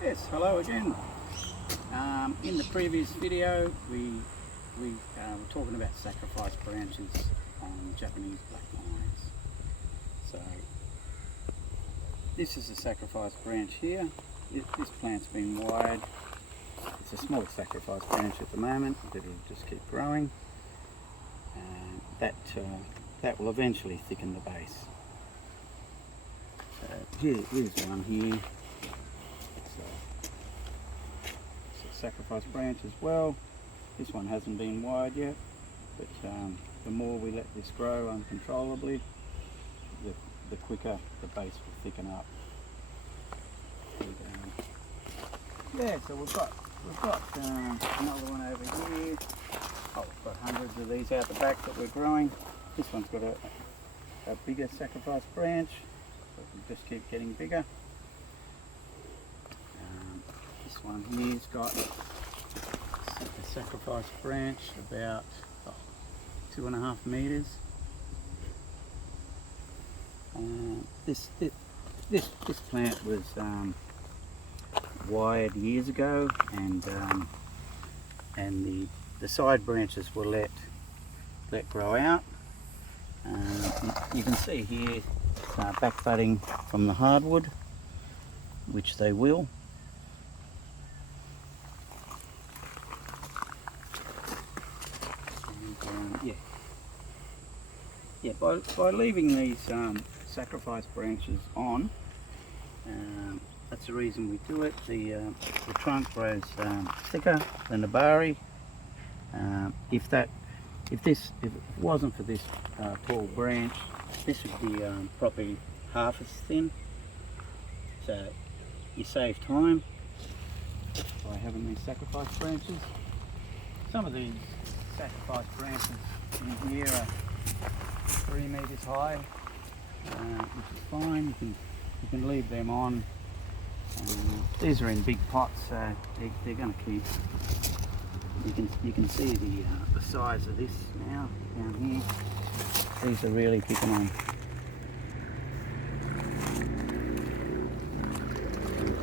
Yes, hello again. In the previous video we were talking about sacrifice branches on Japanese black pines. So this is a sacrifice branch here. This plant's been wired. It's a small sacrifice branch at the moment, but it'll just keep growing. That will eventually thicken the base. Here's one here. It's a sacrifice branch as well. This one hasn't been wired yet, but the more we let this grow uncontrollably, the quicker the base will thicken up. And, yeah, so we've got another one over here. Oh, we've got hundreds of these out the back that we're growing. This one's got a bigger sacrifice branch, so it will just keep getting bigger. This one here's got a sacrifice branch about 2.5 meters. This plant was wired years ago, and the side branches were let grow out. You can see here back budding from the hardwood, which they will. Yeah, by leaving these sacrifice branches on, that's the reason we do it. The trunk grows thicker than the bari. If it wasn't for this tall branch, this would be probably half as thin. So you save time by having these sacrifice branches. Some of these sacrifice branches in here are 3 meters high, which is fine. You can leave them on. These are in big pots, so they're going to keep. You can see the size of this now down here. These are really kicking on.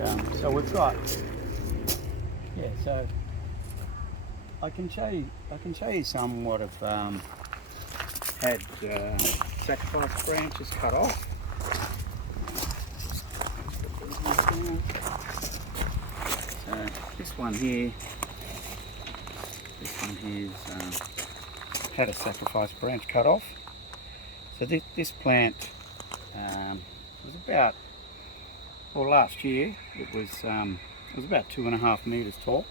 And, so we've got, yeah. So I can show you some what have had sacrifice branches cut off. So this one here's had a sacrifice branch cut off. So this plant was about, well, last year it was about 2.5 meters tall,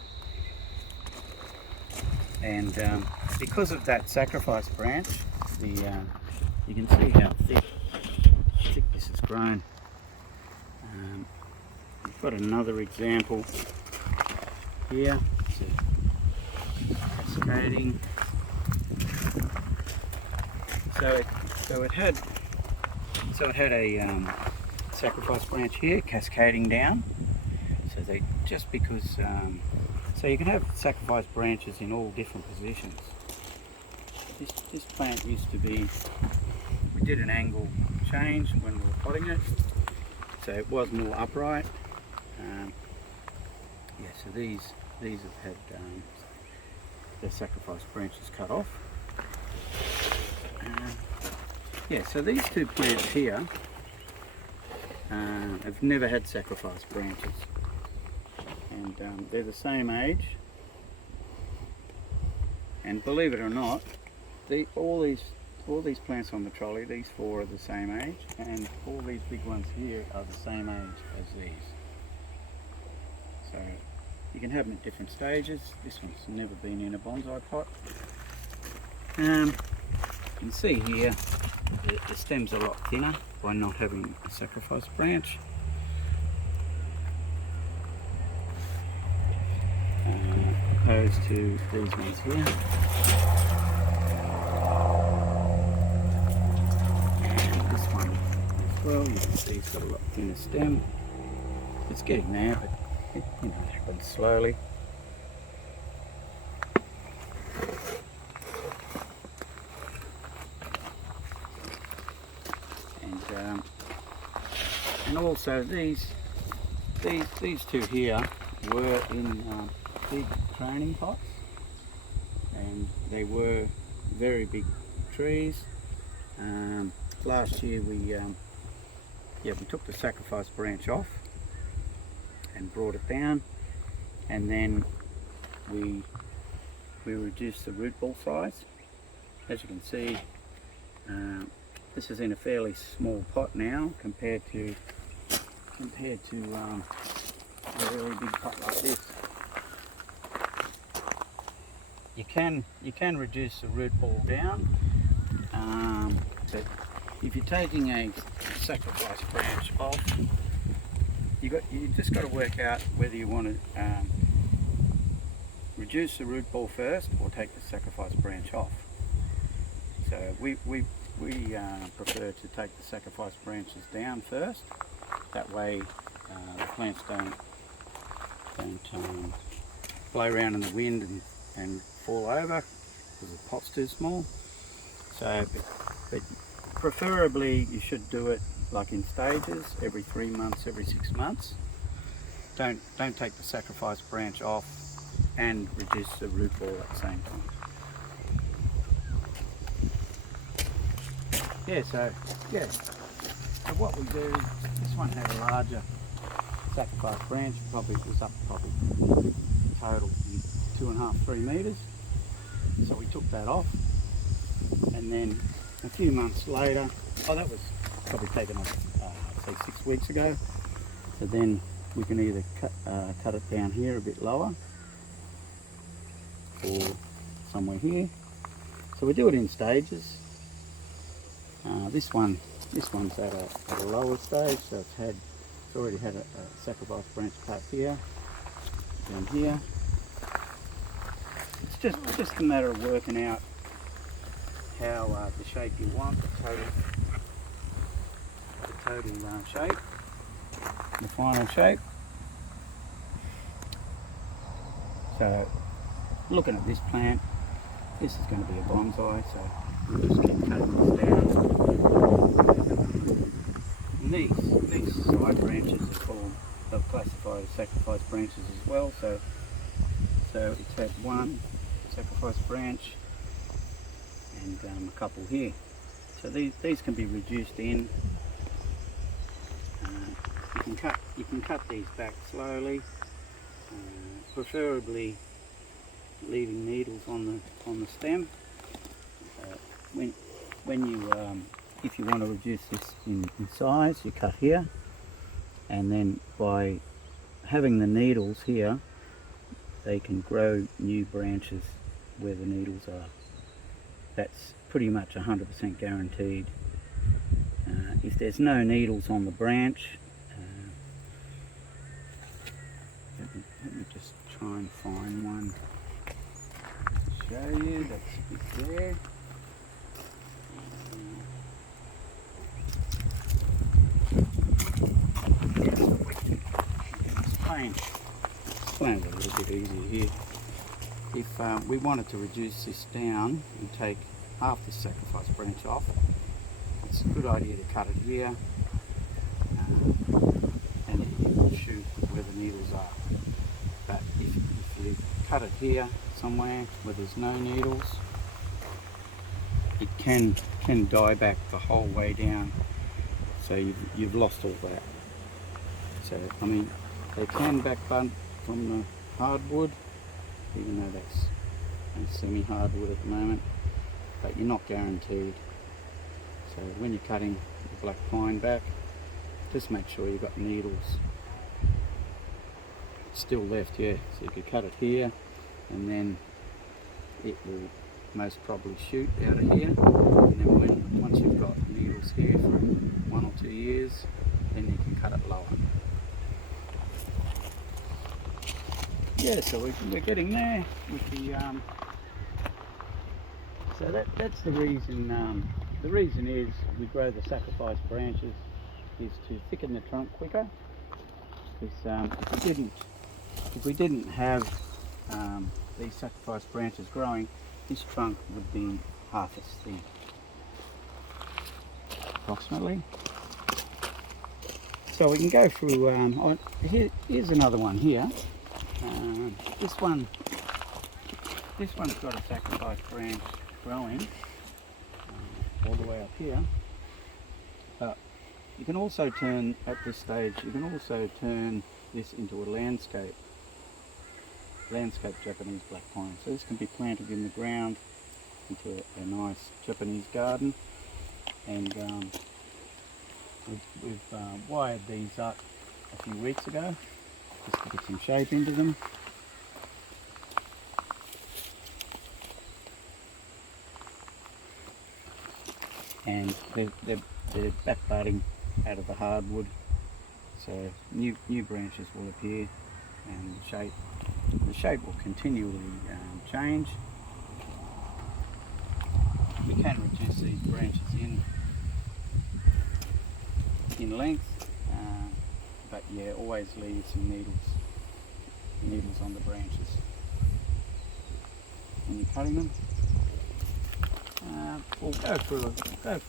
and because of that sacrifice branch, you can see how thick this has grown. We've got another example here. It's cascading. So it had a sacrifice branch here cascading down. So they just because so you can have sacrifice branches in all different positions. This plant used to be, we did an angle change when we were potting it, so it was more upright. Yeah, so these have had their sacrifice branches cut off. Yeah, so these two plants here have never had sacrifice branches, and they're the same age. And believe it or not, all these plants on the trolley, these 4 are the same age, and all these big ones here are the same age as these. So you can have them at different stages. This one's never been in a bonsai pot. You can see here the stem's a lot thinner by not having a sacrifice branch. Opposed to these ones here. And this one as well, you can see it's got a lot thinner stem. It's getting there, but it happens slowly. And also these these two here were in big training pots, and they were very big trees. Last year we took the sacrifice branch off and brought it down, and then we reduced the root ball size. As you can see, this is in a fairly small pot now compared to a really big pot like this. You can reduce the root ball down, but if you're taking a sacrifice branch off, you just got to work out whether you want to reduce the root ball first or take the sacrifice branch off. So we prefer to take the sacrifice branches down first. That way the plants don't blow around in the wind and fall over because the pot's too small. So, but preferably you should do it like in stages, every 3 months, every 6 months. Don't take the sacrifice branch off and reduce the root ball at the same time. So what we do, this one had a larger sacrifice branch, probably was up total 2.5–3 metres. So we took that off, and then a few months later, that was probably taken off say 6 weeks ago. So then we can either cut it down here a bit lower or somewhere here. So we do it in stages. This one's at a lower stage, so it's already had a sacrifice branch cut here, down here. It's just a matter of working out how the shape you want, the total shape, the final shape. So looking at this plant, this is going to be a bonsai, so we'll just keep cutting this down. And these side branches are classified as sacrifice branches as well. So it's had one sacrifice branch and a couple here. So these can be reduced in. You can cut these back slowly, preferably leaving needles on the stem. When you if you want to reduce this in size, you cut here, and then by having the needles here, they can grow new branches where the needles are. That's pretty much 100% guaranteed. If there's no needles on the branch, let me just try and find one to show you. That's there. Explain it a little bit easier here. If we wanted to reduce this down and take half the sacrifice branch off, it's a good idea to cut it here, and it will shoot where the needles are. But if you cut it here somewhere where there's no needles, it can die back the whole way down, so you've lost all that. So I mean, they can back bud from the hardwood, even though that's semi-hardwood at the moment, but you're not guaranteed. So when you're cutting the black pine back, just make sure you've got needles still left, So you could cut it here, and then it will most probably shoot out of here, and then once you've got needles here for 1 or 2 years, then you can cut it lower. So we're getting there with the so that's the reason. The reason is we grow the sacrifice branches is to thicken the trunk quicker. Because if we didn't have these sacrifice branches growing, this trunk would be half as thick, approximately. So we can go through, here's another one here. This one's got a sacrifice branch growing all the way up here. But you can also turn, at this stage, you can also turn this into a landscape Japanese black pine. So this can be planted in the ground into a nice Japanese garden. And we've wired these up a few weeks ago just to get some shape into them. And they're back budding out of the hardwood, so new branches will appear, and the shape will continually change. We can reduce these branches in length, but yeah, always leave some needles on the branches when you're cutting them. We'll go for a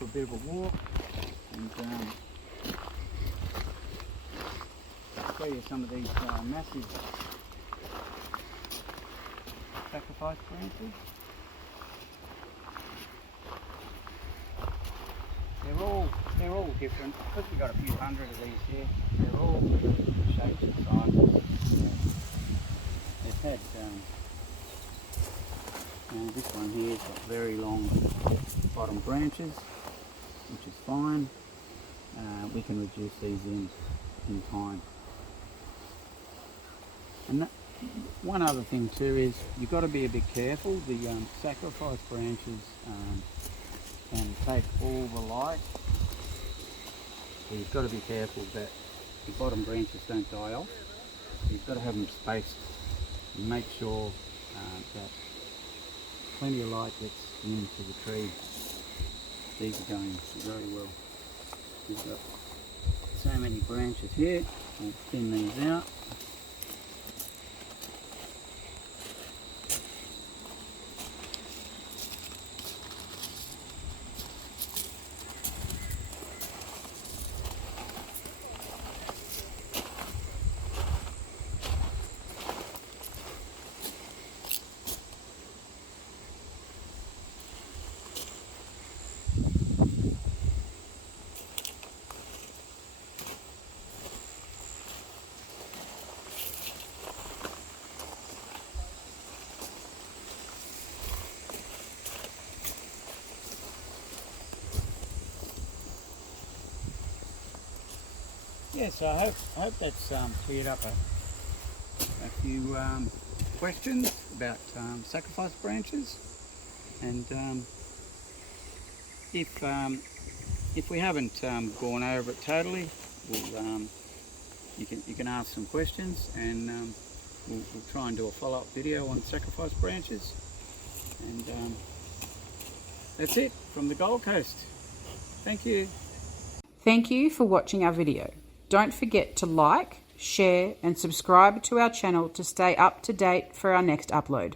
bit of a walk and show you some of these massive sacrifice branches. They're all different. Because we've got a few hundred of these here, they're all different shapes and sizes. They've had this one here's got very long bottom branches, which is fine. We can reduce these in time. And one other thing too is you've got to be a bit careful. The sacrifice branches can take all the light, so you've got to be careful that the bottom branches don't die off. You've got to have them spaced and make sure that plenty of light gets into the tree. These are going very well. We've got so many branches here. I'll thin these out. Yeah, so I hope that's cleared up a few questions about sacrifice branches, and if we haven't gone over it totally, we'll, you can ask some questions, and we'll try and do a follow-up video on sacrifice branches. And that's it from the Gold Coast. Thank you. Thank you for watching our video. Don't forget to like, share and subscribe to our channel to stay up to date for our next upload.